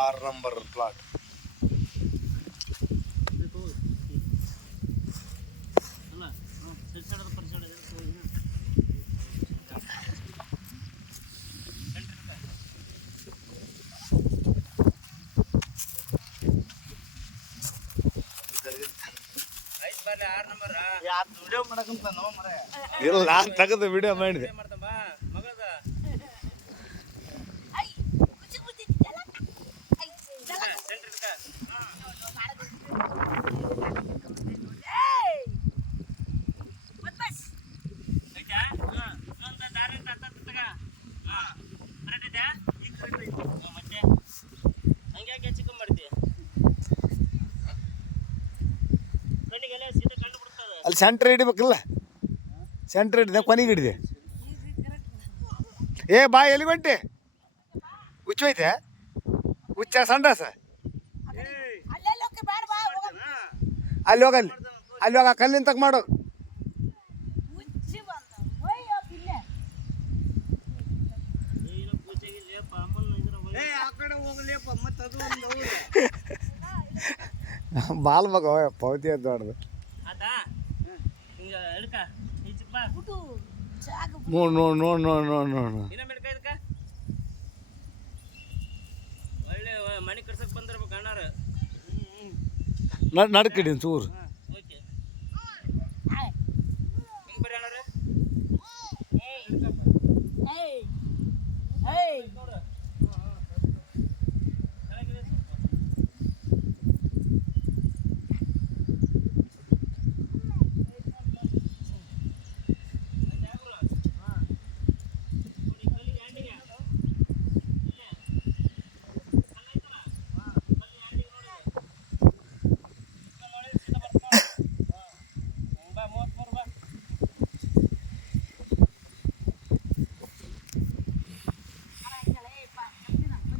6 number plot. ಇಲ್ಲ, ನಾನು ತೆಗೆದು ವಿಡಿಯೋ ಮಾಡಿದೆ. ಅಲ್ಲಿ ಸೆಂಟ್ರ್ ಹಿಡಿಬೇಕಲ್ಲ, ಸೆಂಟ್ರ್ ಹಿಡಿದೆ ಕೊನೆಗೆ ಹಿಡಿದೆ. ಏ ಬಾ, ಎಲ್ಲಿ ಹೊಂಟೆ? ಹುಚ್ಚೋಯ್ತೆ? ಹುಚ್ಚ ಸಂಡಾಸ? ಅಲ್ಲಿ ಹೋಗ, ಅಲ್ಲಿ ಹೋಗ, ಕಲ್ಲಿನ ತಗ ಮಾಡು. ಬಾಲ್ ಮಗ ಪೌತಿ ಅಂತ ದೊಡ್ಡದು. ನಡ್ಕಡಿ ಚೂರು.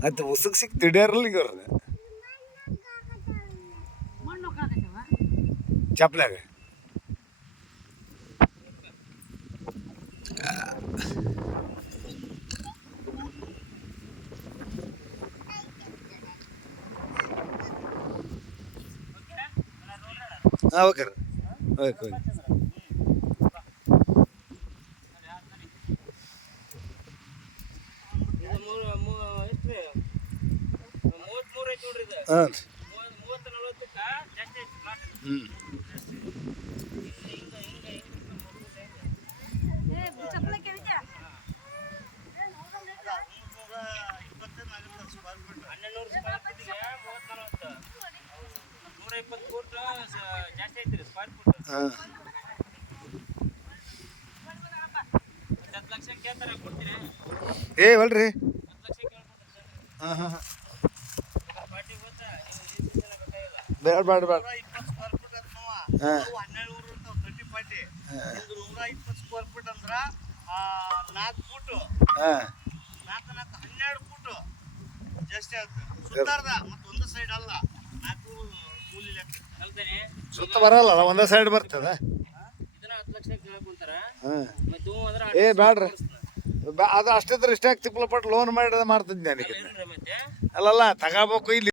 ಅದು ಉಸುಕ್ ಸಿಕ್ ತಿಡ್ಯಾರಲ್ಲ ಈಗ ಅವ್ರದ್ದು ಚಪ್ಲಾಗ. ಹಾಂ ಓಕೆ ರೀ, ಓಕೆ ಓಕೆ. ಹಾಂ ರೀ. ಏ ಒಲ್ರಿ. ಹಾಂ ಹಾಂ ಹಾಂ, ಬೇಡ ಬೇಡ ಬೇಡ. ಹಾಂ, 12 ಪಾಟಿ 120 ಸ್ಕ್ವೇರ್ ಫೀಟ್ ಅಂದ್ರೆ 4 ಫೂಟು. ಹಾಂ, 4 12 ಫೂಟು ಜಾಸ್ತಿ ಆಗುತ್ತೆ. ಸುತ್ತಾರ್ದ ಮತ್ತು ಒಂದು ಸೈಡ್ ಅಲ್ಲ, 4 ಮೂಲಿ ಲೆಕ್ಕ ಅಲ್ದೇನೆ. ಸುತ್ತ ಬರಲ್ಲ, ಒಂದೇ ಸೈಡ್ ಬರ್ತದ. ಇದನ್ನ 10 ಲಕ್ಷ ಕೇಳ್ಕೊಂತಾರ. ಹಾಂ, ಏ ಬ್ಯಾಡ್ರಿ, ಅದು ಅಷ್ಟಿದ್ರೆ ಇಷ್ಟ ಆಗ್ತಿಪ್ಪಲ ಪಟ್ಟು ಲೋನ್ ಮಾಡಿ ಮಾಡ್ತಿದ್ದೆ ನನಗೆ. ಅಲ್ಲಲ್ಲ ತಗೋಬೇಕು ಇಲ್ಲಿ.